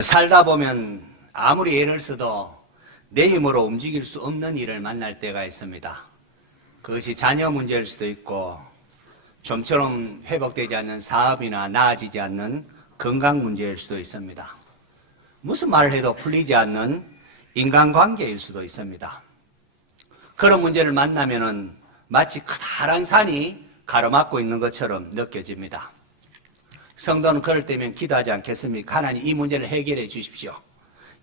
살다 보면 아무리 애를 써도 내 힘으로 움직일 수 없는 일을 만날 때가 있습니다. 그것이 자녀 문제일 수도 있고 좀처럼 회복되지 않는 사업이나 나아지지 않는 건강 문제일 수도 있습니다. 무슨 말을 해도 풀리지 않는 인간관계일 수도 있습니다. 그런 문제를 만나면은 마치 커다란 산이 가로막고 있는 것처럼 느껴집니다. 성도는 그럴 때면 기도하지 않겠습니까? 하나님, 이 문제를 해결해 주십시오.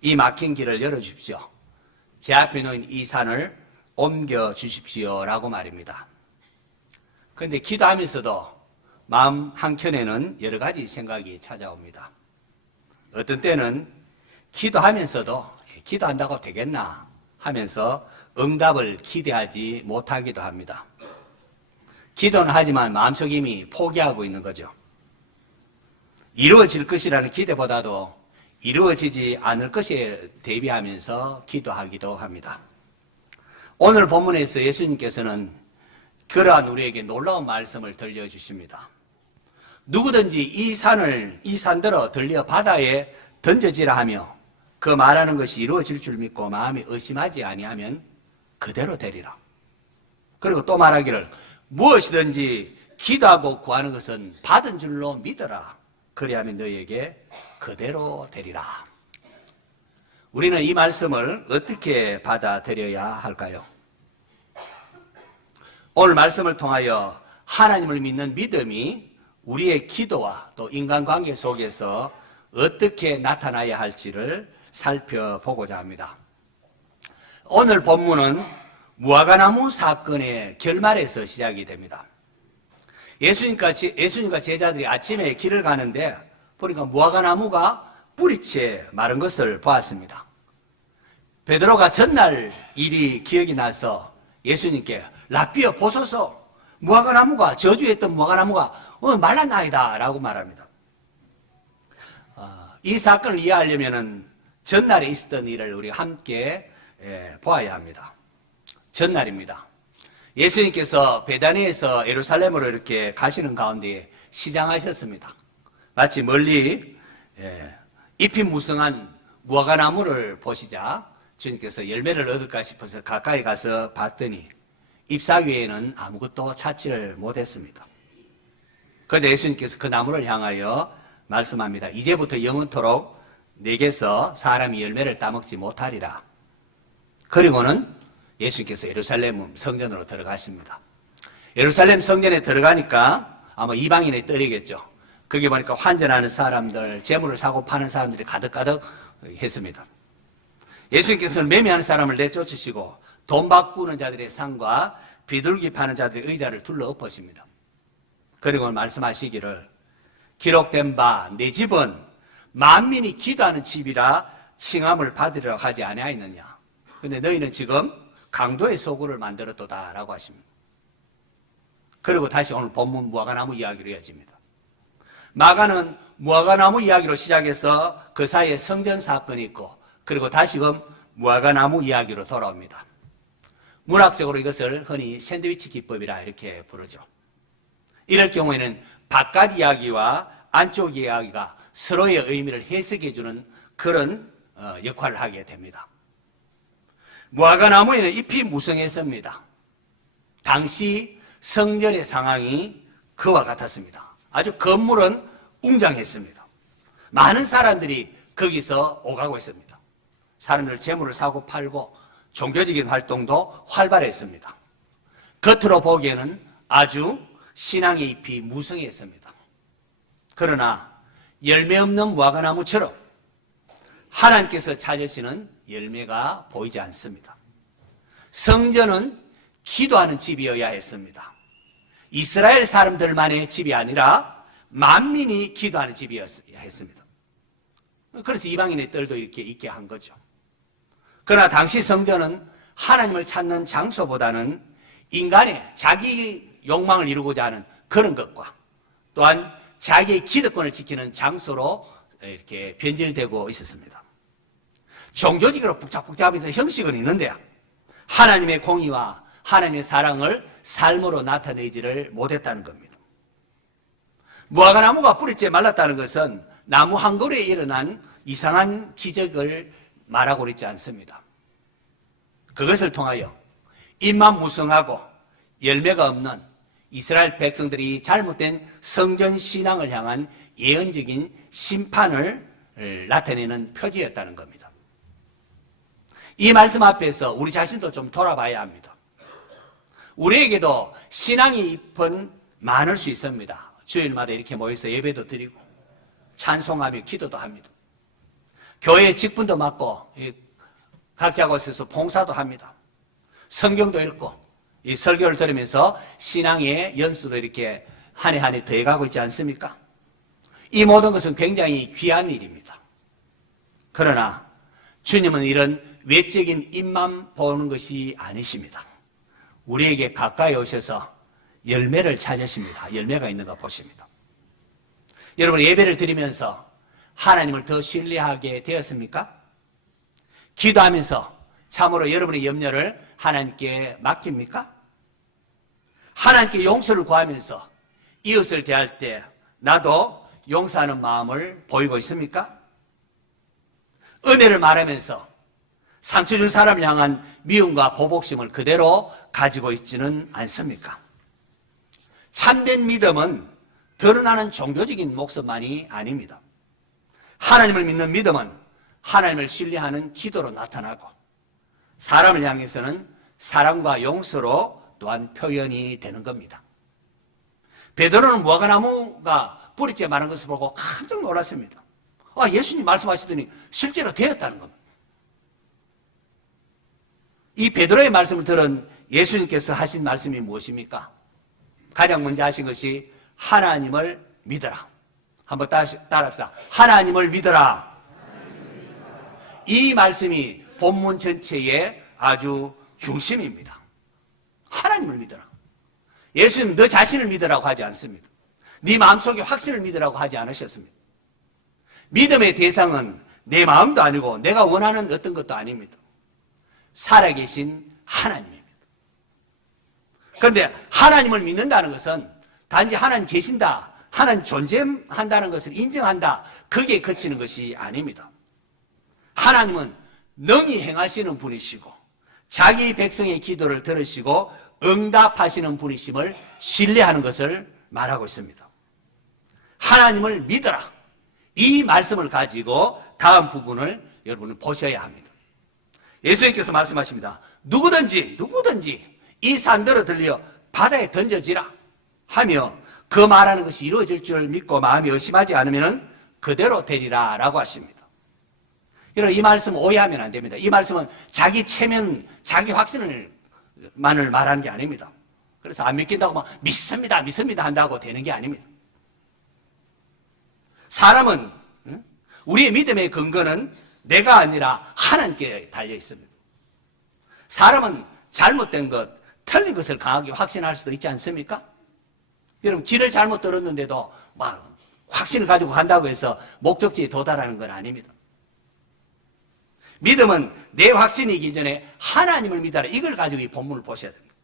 이 막힌 길을 열어주십시오. 제 앞에 놓인 이 산을 옮겨 주십시오 라고 말입니다. 그런데 기도하면서도 마음 한켠에는 여러 가지 생각이 찾아옵니다. 어떤 때는 기도하면서도 기도한다고 되겠나 하면서 응답을 기대하지 못하기도 합니다. 기도는 하지만 마음속 이미 포기하고 있는 거죠. 이루어질 것이라는 기대보다도 이루어지지 않을 것에 대비하면서 기도하기도 합니다. 오늘 본문에서 예수님께서는 그러한 우리에게 놀라운 말씀을 들려주십니다. 누구든지 이 산들어 들려 바다에 던져지라 하며 그 말하는 것이 이루어질 줄 믿고 마음이 의심하지 아니하면 그대로 되리라. 그리고 또 말하기를 무엇이든지 기도하고 구하는 것은 받은 줄로 믿어라. 그리하면 너희에게 그대로 되리라. 우리는 이 말씀을 어떻게 받아들여야 할까요? 오늘 말씀을 통하여 하나님을 믿는 믿음이 우리의 기도와 또 인간관계 속에서 어떻게 나타나야 할지를 살펴보고자 합니다. 오늘 본문은 무화과나무 사건의 결말에서 시작이 됩니다. 예수님과 제자들이 아침에 길을 가는데 보니까 무화과나무가 뿌리채 마른 것을 보았습니다. 베드로가 전날 일이 기억이 나서 예수님께 라삐어 보소서, 무화과나무가 저주했던 무화과나무가 말랐나이다 라고 말합니다. 이 사건을 이해하려면 전날에 있었던 일을 우리가 함께 보아야 합니다. 전날입니다. 예수님께서 베다니에서 예루살렘으로 이렇게 가시는 가운데 시장하셨습니다. 마치 멀리 잎이 무성한 무화과나무를 보시자 주님께서 열매를 얻을까 싶어서 가까이 가서 봤더니 잎사귀에는 아무것도 찾지를 못했습니다. 그런데 예수님께서 그 나무를 향하여 말씀합니다. 이제부터 영원토록 내게서 사람이 열매를 따먹지 못하리라. 그리고는 예수님께서 예루살렘 성전으로 들어가십니다. 예루살렘 성전에 들어가니까 아마 이방인의 뜰이겠죠. 거기 보니까 환전하는 사람들, 재물을 사고 파는 사람들이 가득가득 했습니다. 예수님께서는 매매하는 사람을 내쫓으시고 돈 바꾸는 자들의 상과 비둘기 파는 자들의 의자를 둘러 엎으십니다. 그리고 말씀하시기를 기록된 바 내 집은 만민이 기도하는 집이라 칭함을 받으려 하지 아니하였느냐. 그런데 너희는 지금 강도의 소굴을 만들었도다 라고 하십니다. 그리고 다시 오늘 본문 무화과나무 이야기로 이어집니다. 마가는 무화과나무 이야기로 시작해서 그 사이에 성전 사건이 있고 그리고 다시금 무화과나무 이야기로 돌아옵니다. 문학적으로 이것을 흔히 샌드위치 기법이라 이렇게 부르죠. 이럴 경우에는 바깥 이야기와 안쪽 이야기가 서로의 의미를 해석해주는 그런 역할을 하게 됩니다. 무화과나무에는 잎이 무성했습니다. 당시 성전의 상황이 그와 같았습니다. 아주 건물은 웅장했습니다. 많은 사람들이 거기서 오가고 있습니다. 사람들 재물을 사고 팔고 종교적인 활동도 활발했습니다. 겉으로 보기에는 아주 신앙의 잎이 무성했습니다. 그러나 열매 없는 무화과나무처럼 하나님께서 찾으시는 열매가 보이지 않습니다. 성전은 기도하는 집이어야 했습니다. 이스라엘 사람들만의 집이 아니라 만민이 기도하는 집이어야 했습니다. 그래서 이방인의 뜰도 이렇게 있게 한 거죠. 그러나 당시 성전은 하나님을 찾는 장소보다는 인간의 자기 욕망을 이루고자 하는 그런 것과 또한 자기의 기득권을 지키는 장소로 이렇게 변질되고 있었습니다. 종교적으로 복잡복잡해서 형식은 있는데 하나님의 공의와 하나님의 사랑을 삶으로 나타내지를 못했다는 겁니다. 무화과나무가 뿌리째 말랐다는 것은 나무 한 그루에 일어난 이상한 기적을 말하고 있지 않습니다. 그것을 통하여 입만 무성하고 열매가 없는 이스라엘 백성들이 잘못된 성전 신앙을 향한 예언적인 심판을 나타내는 표지였다는 겁니다. 이 말씀 앞에서 우리 자신도 좀 돌아봐야 합니다. 우리에게도 신앙의 잎은 많을 수 있습니다. 주일마다 이렇게 모여서 예배도 드리고 찬송하며 기도도 합니다. 교회 직분도 맡고 각자 곳에서 봉사도 합니다. 성경도 읽고 이 설교를 들으면서 신앙의 연수도 이렇게 한 해 한 해 더해가고 있지 않습니까? 이 모든 것은 굉장히 귀한 일입니다. 그러나 주님은 이런 외적인 입만 보는 것이 아니십니다. 우리에게 가까이 오셔서 열매를 찾으십니다. 열매가 있는가 보십니다. 여러분, 예배를 드리면서 하나님을 더 신뢰하게 되었습니까? 기도하면서 참으로 여러분의 염려를 하나님께 맡깁니까? 하나님께 용서를 구하면서 이웃을 대할 때 나도 용서하는 마음을 보이고 있습니까? 은혜를 말하면서 상처 준 사람을 향한 미움과 보복심을 그대로 가지고 있지는 않습니까? 참된 믿음은 드러나는 종교적인 모습만이 아닙니다. 하나님을 믿는 믿음은 하나님을 신뢰하는 기도로 나타나고 사람을 향해서는 사랑과 용서로 또한 표현이 되는 겁니다. 베드로는 무화과나무가 뿌리째 마른 것을 보고 깜짝 놀랐습니다. 예수님 말씀하시더니 실제로 되었다는 겁니다. 이 베드로의 말씀을 들은 예수님께서 하신 말씀이 무엇입니까? 가장 먼저 하신 것이 하나님을 믿어라. 한번 따라합시다. 하나님을 믿어라. 이 말씀이 본문 전체의 아주 중심입니다. 하나님을 믿어라. 예수님 너 자신을 믿으라고 하지 않습니다. 네 마음속에 확신을 믿으라고 하지 않으셨습니다. 믿음의 대상은 내 마음도 아니고 내가 원하는 어떤 것도 아닙니다. 살아계신 하나님입니다. 그런데 하나님을 믿는다는 것은 단지 하나님 계신다, 하나님 존재한다는 것을 인정한다, 거기에 그치는 것이 아닙니다. 하나님은 능히 행하시는 분이시고 자기 백성의 기도를 들으시고 응답하시는 분이심을 신뢰하는 것을 말하고 있습니다. 하나님을 믿어라. 이 말씀을 가지고 다음 부분을 여러분은 보셔야 합니다. 예수님께서 말씀하십니다. 누구든지 이 산들을 들려 바다에 던져지라 하며 그 말하는 것이 이루어질 줄 믿고 마음이 의심하지 않으면 그대로 되리라 라고 하십니다. 여러분, 이 말씀 오해하면 안 됩니다. 이 말씀은 자기 체면, 자기 확신을만을 말하는 게 아닙니다. 그래서 안 믿긴다고 막 믿습니다 한다고 되는 게 아닙니다. 사람은 우리의 믿음의 근거는 내가 아니라 하나님께 달려 있습니다. 사람은 잘못된 것, 틀린 것을 강하게 확신할 수도 있지 않습니까? 여러분, 길을 잘못 들었는데도 막 확신을 가지고 간다고 해서 목적지에 도달하는 건 아닙니다. 믿음은 내 확신이기 전에 하나님을 믿어라. 이걸 가지고 이 본문을 보셔야 됩니다.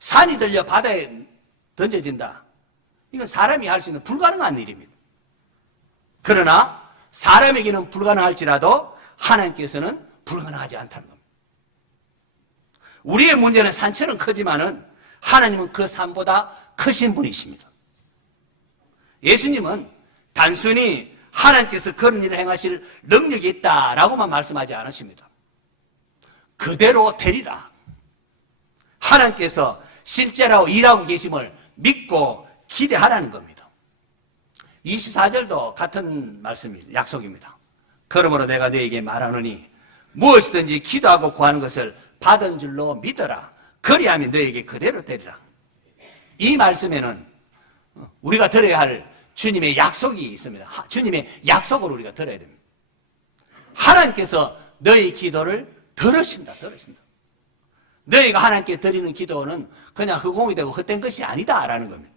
산이 들려 바다에 던져진다. 이건 사람이 할 수 있는 불가능한 일입니다. 그러나 사람에게는 불가능할지라도 하나님께서는 불가능하지 않다는 겁니다. 우리의 문제는 산처럼 크지만은 하나님은 그 산보다 크신 분이십니다. 예수님은 단순히 하나님께서 그런 일을 행하실 능력이 있다라고만 말씀하지 않으십니다. 그대로 되리라. 하나님께서 실제로 일하고 계심을 믿고 기대하라는 겁니다. 24절도 같은 말씀입니다. 약속입니다. 그러므로 내가 너에게 말하노니 무엇이든지 기도하고 구하는 것을 받은 줄로 믿어라. 그리하면 너에게 그대로 되리라. 이 말씀에는 우리가 들어야 할 주님의 약속이 있습니다. 주님의 약속을 우리가 들어야 됩니다. 하나님께서 너의 기도를 들으신다. 너희가 하나님께 드리는 기도는 그냥 허공이 되고 헛된 것이 아니다라는 겁니다.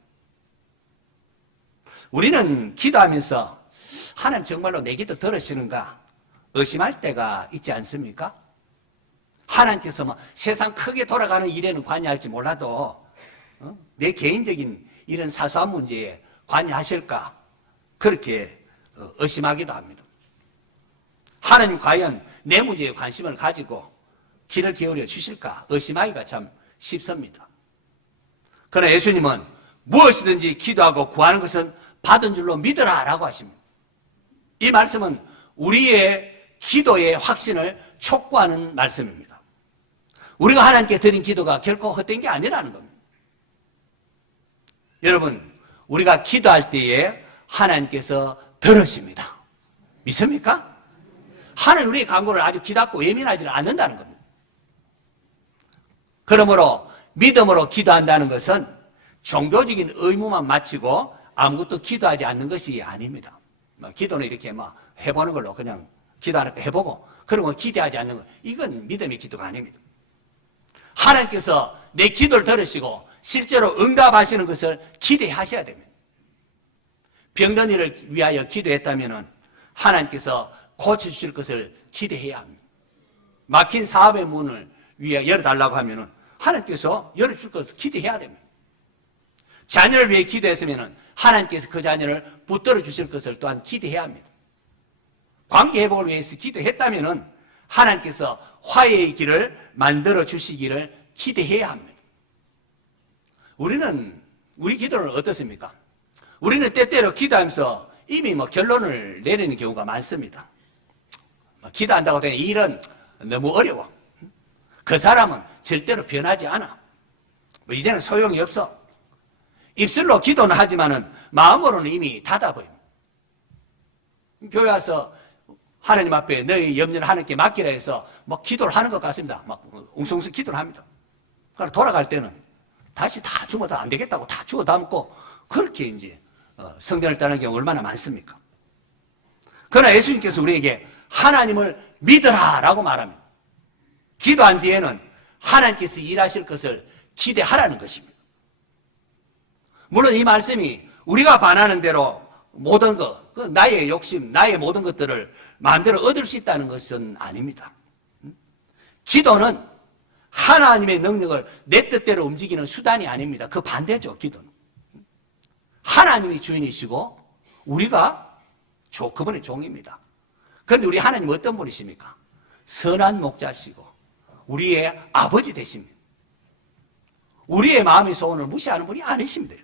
우리는 기도하면서 하나님 정말로 내 기도 들으시는가 의심할 때가 있지 않습니까? 하나님께서 뭐 세상 크게 돌아가는 일에는 관여할지 몰라도 내 개인적인 이런 사소한 문제에 관여하실까 그렇게 의심하기도 합니다. 하나님 과연 내 문제에 관심을 가지고 귀를 기울여 주실까 의심하기가 참 쉽습니다. 그러나 예수님은 무엇이든지 기도하고 구하는 것은 받은 줄로 믿으라 라고 하십니다. 이 말씀은 우리의 기도의 확신을 촉구하는 말씀입니다. 우리가 하나님께 드린 기도가 결코 헛된 게 아니라는 겁니다. 여러분, 우리가 기도할 때에 하나님께서 들으십니다. 믿습니까? 하나님 우리의 간구를 아주 기다고 예민하지 않는다는 겁니다. 그러므로 믿음으로 기도한다는 것은 종교적인 의무만 마치고 아무것도 기도하지 않는 것이 아닙니다. 기도는 이렇게 해보는 걸로 그냥 기도하는 거 해보고 그러고 기대하지 않는 것, 이건 믿음의 기도가 아닙니다. 하나님께서 내 기도를 들으시고 실제로 응답하시는 것을 기대하셔야 됩니다. 병든 이를 위하여 기도했다면 하나님께서 고쳐주실 것을 기대해야 합니다. 막힌 사업의 문을 위해 열어달라고 하면 하나님께서 열어줄 것을 기대해야 됩니다. 자녀를 위해 기도했으면 하나님께서 그 자녀를 붙들어 주실 것을 또한 기대해야 합니다. 관계 회복을 위해서 기도했다면 하나님께서 화해의 길을 만들어 주시기를 기대해야 합니다. 우리 기도는 어떻습니까? 우리는 때때로 기도하면서 이미 결론을 내리는 경우가 많습니다. 기도한다고 되는 이 일은 너무 어려워. 그 사람은 절대로 변하지 않아. 이제는 소용이 없어. 입술로 기도는 하지만은 마음으로는 이미 닫아버립니다. 교회 와서 하나님 앞에 너희 염려를 하나님께 맡기라 해서 기도를 하는 것 같습니다. 웅성웅성 기도를 합니다. 그러나 돌아갈 때는 다시 다 죽어도 안 되겠다고 다 죽어 담고 그렇게 이제 성전을 떠나는 경우가 얼마나 많습니까? 그러나 예수님께서 우리에게 하나님을 믿으라 라고 말합니다. 기도한 뒤에는 하나님께서 일하실 것을 기대하라는 것입니다. 물론 이 말씀이 우리가 반하는 대로 모든 것, 나의 욕심, 나의 모든 것들을 마음대로 얻을 수 있다는 것은 아닙니다. 기도는 하나님의 능력을 내 뜻대로 움직이는 수단이 아닙니다. 그 반대죠, 기도는. 하나님이 주인이시고 우리가 그분의 종입니다. 그런데 우리 하나님은 어떤 분이십니까? 선한 목자시고 우리의 아버지 되십니다. 우리의 마음의 소원을 무시하는 분이 아니십니다.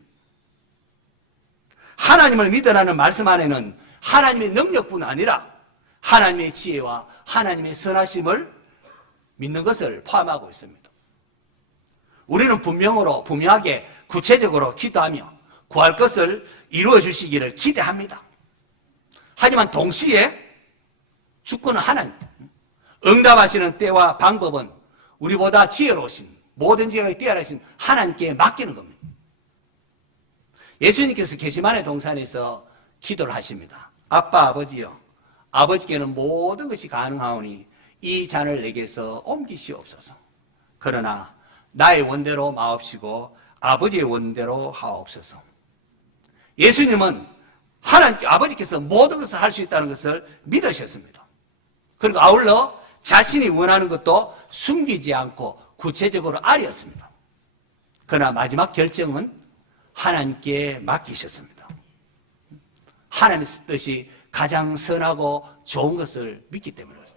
하나님을 믿으라는 말씀 안에는 하나님의 능력뿐 아니라 하나님의 지혜와 하나님의 선하심을 믿는 것을 포함하고 있습니다. 우리는 분명하게 구체적으로 기도하며 구할 것을 이루어 주시기를 기대합니다. 하지만 동시에 주권은 하나님, 응답하시는 때와 방법은 우리보다 지혜로우신 모든 지혜가 뛰어나신 하나님께 맡기는 겁니다. 예수님께서 게시마네 동산에서 기도를 하십니다. 아빠 아버지여, 아버지께는 모든 것이 가능하오니 이 잔을 내게서 옮기시옵소서. 그러나 나의 원대로 마옵시고 아버지의 원대로 하옵소서. 예수님은 하나님께 아버지께서 모든 것을 할 수 있다는 것을 믿으셨습니다. 그리고 아울러 자신이 원하는 것도 숨기지 않고 구체적으로 아뢰었습니다. 그러나 마지막 결정은 하나님께 맡기셨습니다. 하나님의 뜻이 가장 선하고 좋은 것을 믿기 때문입니다.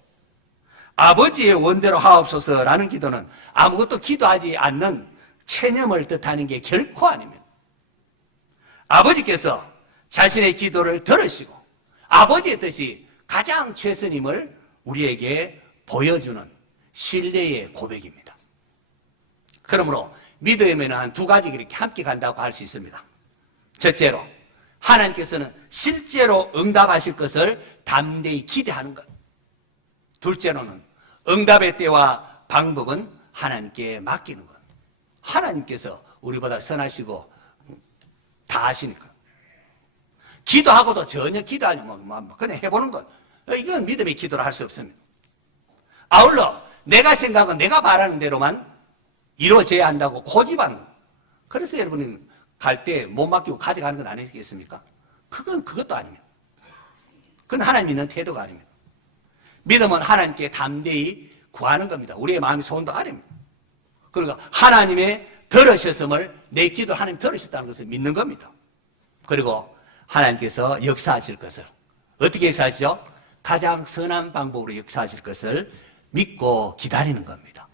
아버지의 원대로 하옵소서라는 기도는 아무것도 기도하지 않는 체념을 뜻하는 게 결코 아닙니다. 아버지께서 자신의 기도를 들으시고 아버지의 뜻이 가장 최선임을 우리에게 보여주는 신뢰의 고백입니다. 그러므로 믿음에는 한 두 가지 이렇게 함께 간다고 할 수 있습니다. 첫째로 하나님께서는 실제로 응답하실 것을 담대히 기대하는 것. 둘째로는 응답의 때와 방법은 하나님께 맡기는 것. 하나님께서 우리보다 선하시고 다 아시니까. 기도하고도 전혀 기도하지 그냥 해보는 것. 이건 믿음의 기도를 할 수 없습니다. 아울러 내가 생각은 내가 바라는 대로만 이루어져야 한다고 고집하는 것. 그래서 여러분이 갈 때 못 맡기고 가져가는 건 아니겠습니까? 그것도 아닙니다. 그건 하나님 믿는 태도가 아닙니다. 믿음은 하나님께 담대히 구하는 겁니다. 우리의 마음의 소원도 아닙니다. 그러니까 하나님의 들으셨음을 내 기도 하나님 들으셨다는 것을 믿는 겁니다. 그리고 하나님께서 역사하실 것을 어떻게 역사하시죠? 가장 선한 방법으로 역사하실 것을 믿고 기다리는 겁니다.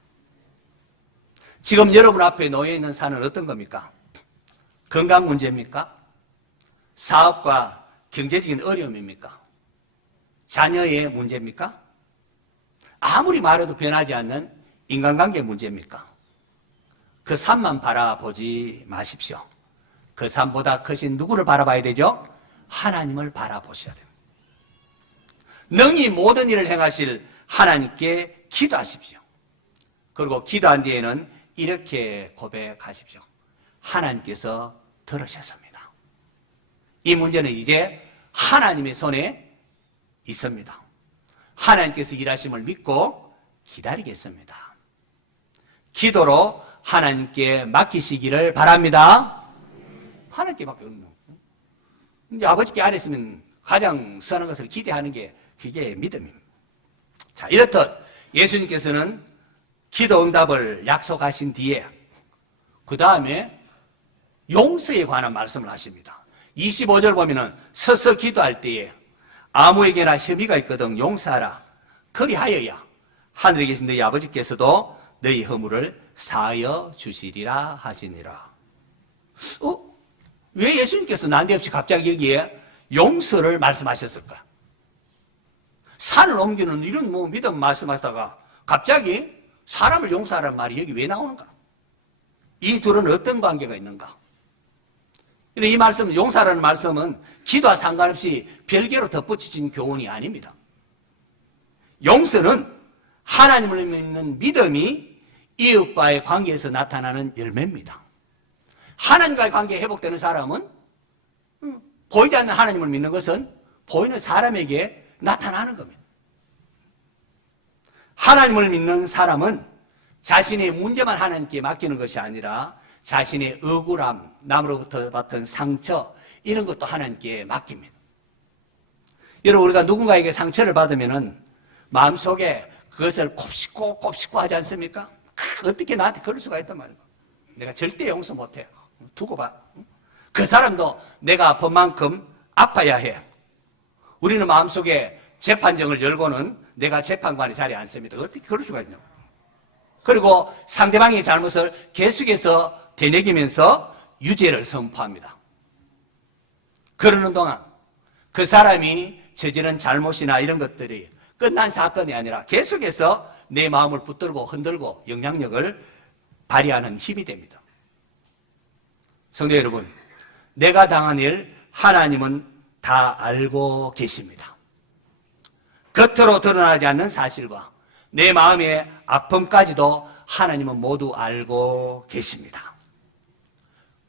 지금 여러분 앞에 놓여 있는 산은 어떤 겁니까? 건강 문제입니까? 사업과 경제적인 어려움입니까? 자녀의 문제입니까? 아무리 말해도 변하지 않는 인간관계 문제입니까? 그 산만 바라보지 마십시오. 그 산보다 크신 누구를 바라봐야 되죠? 하나님을 바라보셔야 됩니다. 능히 모든 일을 행하실 하나님께 기도하십시오. 그리고 기도한 뒤에는 이렇게 고백하십시오. 하나님께서 들으셨습니다. 이 문제는 이제 하나님의 손에 있습니다. 하나님께서 일하심을 믿고 기다리겠습니다. 기도로 하나님께 맡기시기를 바랍니다. 하나님께 맡겨요. 이제 아버지께 안 했으면 가장 선한 것을 기대하는 게 그게 믿음입니다. 자, 이렇듯 예수님께서는 기도 응답을 약속하신 뒤에 그 다음에 용서에 관한 말씀을 하십니다. 25절 보면은 서서 기도할 때에 아무에게나 혐의가 있거든 용서하라. 그리하여야 하늘에 계신 너희 아버지께서도 너희 허물을 사하여 주시리라 하시니라. 왜 예수님께서 난데없이 갑자기 여기에 용서를 말씀하셨을까? 산을 옮기는 이런 믿음 말씀하시다가 갑자기 사람을 용서하라는 말이 여기 왜 나오는가? 이 둘은 어떤 관계가 있는가? 이 말씀, 용서라는 말씀은 기도와 상관없이 별개로 덧붙이진 교훈이 아닙니다. 용서는 하나님을 믿는 믿음이 이웃과의 관계에서 나타나는 열매입니다. 하나님과의 관계가 회복되는 사람은 보이지 않는 하나님을 믿는 것은 보이는 사람에게 나타나는 겁니다. 하나님을 믿는 사람은 자신의 문제만 하나님께 맡기는 것이 아니라 자신의 억울함, 남으로부터 받은 상처 이런 것도 하나님께 맡깁니다. 여러분, 우리가 누군가에게 상처를 받으면 마음속에 그것을 곱씹고 하지 않습니까? 어떻게 나한테 그럴 수가 있단 말이에요. 내가 절대 용서 못해요. 두고 봐. 그 사람도 내가 아픈 만큼 아파야 해. 우리는 마음속에 재판정을 열고는 내가 재판관의 자리에 앉습니다. 어떻게 그럴 수가 있냐. 그리고 상대방의 잘못을 계속해서 되뇌기면서 유죄를 선포합니다. 그러는 동안 그 사람이 저지른 잘못이나 이런 것들이 끝난 사건이 아니라 계속해서 내 마음을 붙들고 흔들고 영향력을 발휘하는 힘이 됩니다. 성도 여러분, 내가 당한 일 하나님은 다 알고 계십니다. 겉으로 드러나지 않는 사실과 내 마음의 아픔까지도 하나님은 모두 알고 계십니다.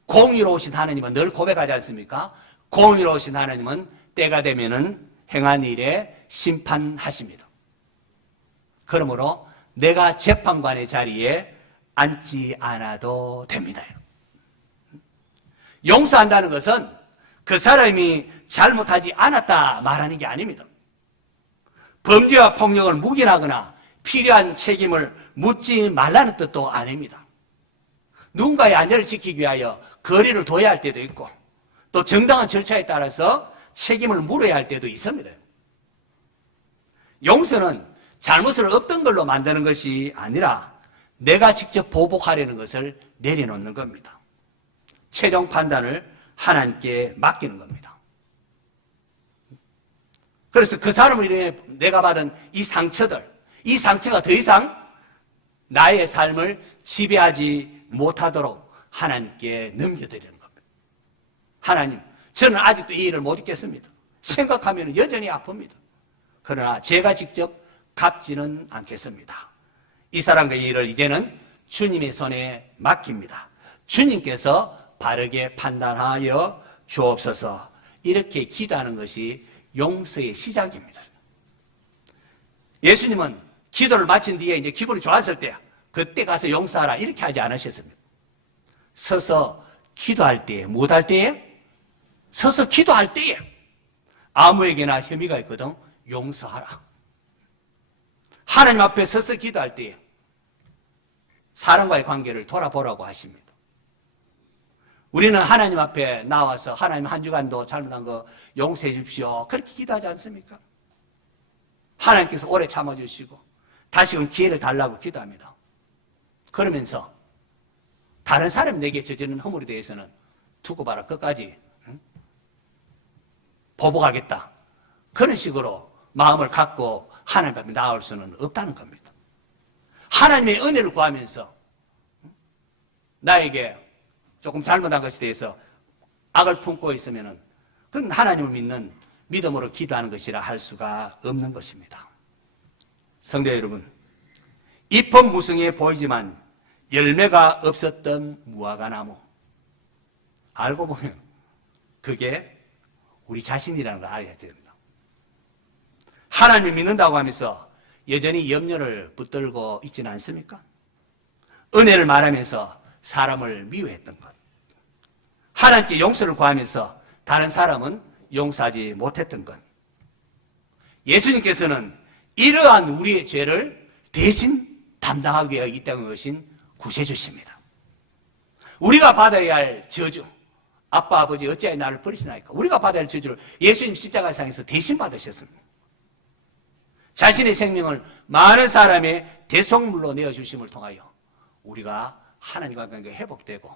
공의로우신 하나님은 늘 고백하지 않습니까? 공의로우신 하나님은 때가 되면은 행한 일에 심판하십니다. 그러므로 내가 재판관의 자리에 앉지 않아도 됩니다. 용서한다는 것은 그 사람이 잘못하지 않았다 말하는 게 아닙니다. 범죄와 폭력을 묵인하거나 필요한 책임을 묻지 말라는 뜻도 아닙니다. 누군가의 안전을 지키기 위하여 거리를 둬야 할 때도 있고 또 정당한 절차에 따라서 책임을 물어야 할 때도 있습니다. 용서는 잘못을 없던 걸로 만드는 것이 아니라 내가 직접 보복하려는 것을 내려놓는 겁니다. 최종 판단을 하나님께 맡기는 겁니다. 그래서 그 사람을 인해 내가 받은 이 상처들, 이 상처가 더 이상 나의 삶을 지배하지 못하도록 하나님께 넘겨드리는 겁니다. 하나님, 저는 아직도 이 일을 못 잊겠습니다. 생각하면 여전히 아픕니다. 그러나 제가 직접 갚지는 않겠습니다. 이 사람과 이 일을 이제는 주님의 손에 맡깁니다. 주님께서 바르게 판단하여 주옵소서. 이렇게 기도하는 것이 용서의 시작입니다. 예수님은 기도를 마친 뒤에 이제 기분이 좋았을 때 그때 가서 용서하라 이렇게 하지 않으셨습니다. 서서 기도할 때에, 못할 때에, 서서 기도할 때에 아무에게나 혐의가 있거든 용서하라. 하나님 앞에 서서 기도할 때에 사람과의 관계를 돌아보라고 하십니다. 우리는 하나님 앞에 나와서 하나님 한 주간도 잘못한 거 용서해 주십시오. 그렇게 기도하지 않습니까? 하나님께서 오래 참아주시고 다시금 기회를 달라고 기도합니다. 그러면서 다른 사람 내게 저지른 허물에 대해서는 두고 봐라, 끝까지 보복하겠다, 그런 식으로 마음을 갖고 하나님 앞에 나올 수는 없다는 겁니다. 하나님의 은혜를 구하면서 나에게 조금 잘못한 것에 대해서 악을 품고 있으면 그건 하나님을 믿는 믿음으로 기도하는 것이라 할 수가 없는 것입니다. 성도 여러분, 잎은 무성해 보이지만 열매가 없었던 무화과나무, 알고 보면 그게 우리 자신이라는 걸 알아야 됩니다. 하나님을 믿는다고 하면서 여전히 염려를 붙들고 있지는 않습니까? 은혜를 말하면서 사람을 미워했던 것, 하나님께 용서를 구하면서 다른 사람은 용서하지 못했던 것, 예수님께서는 이러한 우리의 죄를 대신 담당하기 위해 이 땅에 오신 구세주십니다. 우리가 받아야 할 저주, 아빠 아버지 어찌하여 나를 버리시나이까, 우리가 받아야 할 저주를 예수님 십자가상에서 대신 받으셨습니다. 자신의 생명을 많은 사람의 대속물로 내어주심을 통하여 우리가 하나님과 관계 회복되고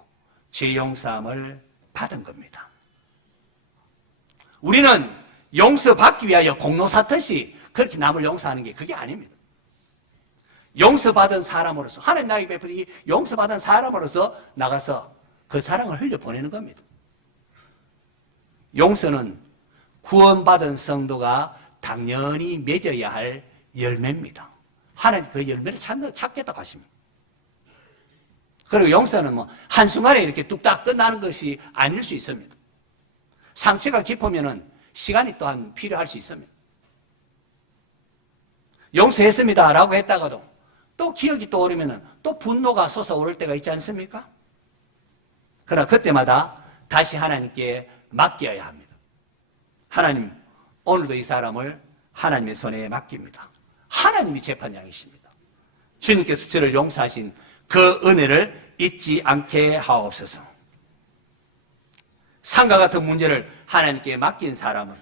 죄 용서함을 받은 겁니다. 우리는 용서받기 위하여 공로사듯이 그렇게 남을 용서하는 게 그게 아닙니다. 용서받은 사람으로서, 하나님 나에게 베푼 이 용서받은 사람으로서 나가서 그 사랑을 흘려보내는 겁니다. 용서는 구원받은 성도가 당연히 맺어야 할 열매입니다. 하나님 그 열매를 찾겠다고 하십니다. 그리고 용서는 한순간에 이렇게 뚝딱 끝나는 것이 아닐 수 있습니다. 상처가 깊으면 시간이 또한 필요할 수 있습니다. 용서했습니다 라고 했다가도 또 기억이 떠오르면 또 분노가 솟아오를 때가 있지 않습니까? 그러나 그때마다 다시 하나님께 맡겨야 합니다. 하나님, 오늘도 이 사람을 하나님의 손에 맡깁니다. 하나님이 재판장이십니다. 주님께서 저를 용서하신 그 은혜를 잊지 않게 하옵소서. 상과 같은 문제를 하나님께 맡긴 사람은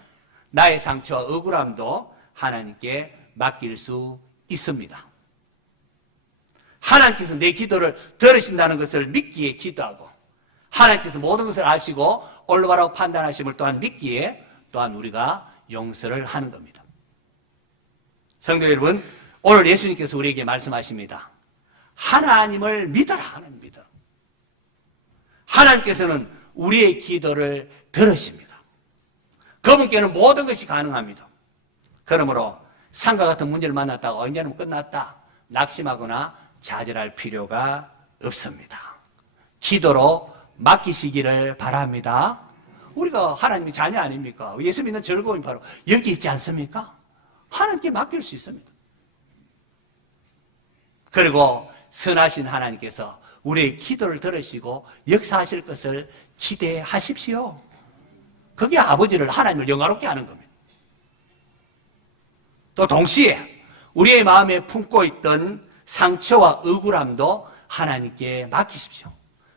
나의 상처와 억울함도 하나님께 맡길 수 있습니다. 하나님께서 내 기도를 들으신다는 것을 믿기에 기도하고, 하나님께서 모든 것을 아시고 올바라고 판단하심을 또한 믿기에 또한 우리가 용서를 하는 겁니다. 성도 여러분, 오늘 예수님께서 우리에게 말씀하십니다. 하나님을 믿어라, 하나님 믿어라. 하나님께서는 우리의 기도를 들으십니다. 그분께는 모든 것이 가능합니다. 그러므로 상과 같은 문제를 만났다가 언제는 끝났다 낙심하거나 좌절할 필요가 없습니다. 기도로 맡기시기를 바랍니다. 우리가 하나님의 자녀 아닙니까? 예수 믿는 즐거움이 바로 여기 있지 않습니까? 하나님께 맡길 수 있습니다. 그리고 선하신 하나님께서 우리의 기도를 들으시고 역사하실 것을 기대하십시오. 그게 아버지를, 하나님을 영화롭게 하는 겁니다. 또 동시에 우리의 마음에 품고 있던 상처와 억울함도 하나님께 맡기십시오.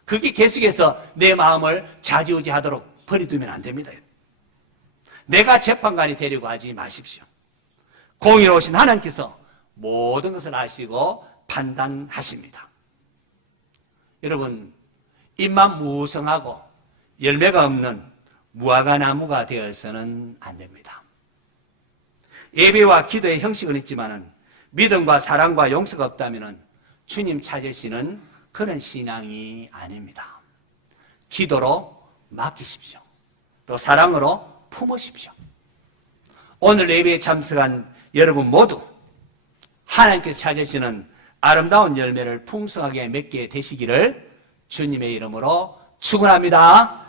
그게 계속해서 내 마음을 좌지우지하도록 버려두면 안 됩니다. 내가 재판관이 되려고 하지 마십시오. 공의로우신 하나님께서 모든 것을 아시고 판단하십니다. 여러분, 입만 무성하고 열매가 없는 무화과 나무가 되어서는 안 됩니다. 예배와 기도의 형식은 있지만은 믿음과 사랑과 용서가 없다면은 주님 찾으시는 그런 신앙이 아닙니다. 기도로 맡기십시오. 또 사랑으로 품으십시오. 오늘 예배에 참석한 여러분 모두 하나님께서 찾으시는 아름다운 열매를 풍성하게 맺게 되시기를 주님의 이름으로 축원합니다.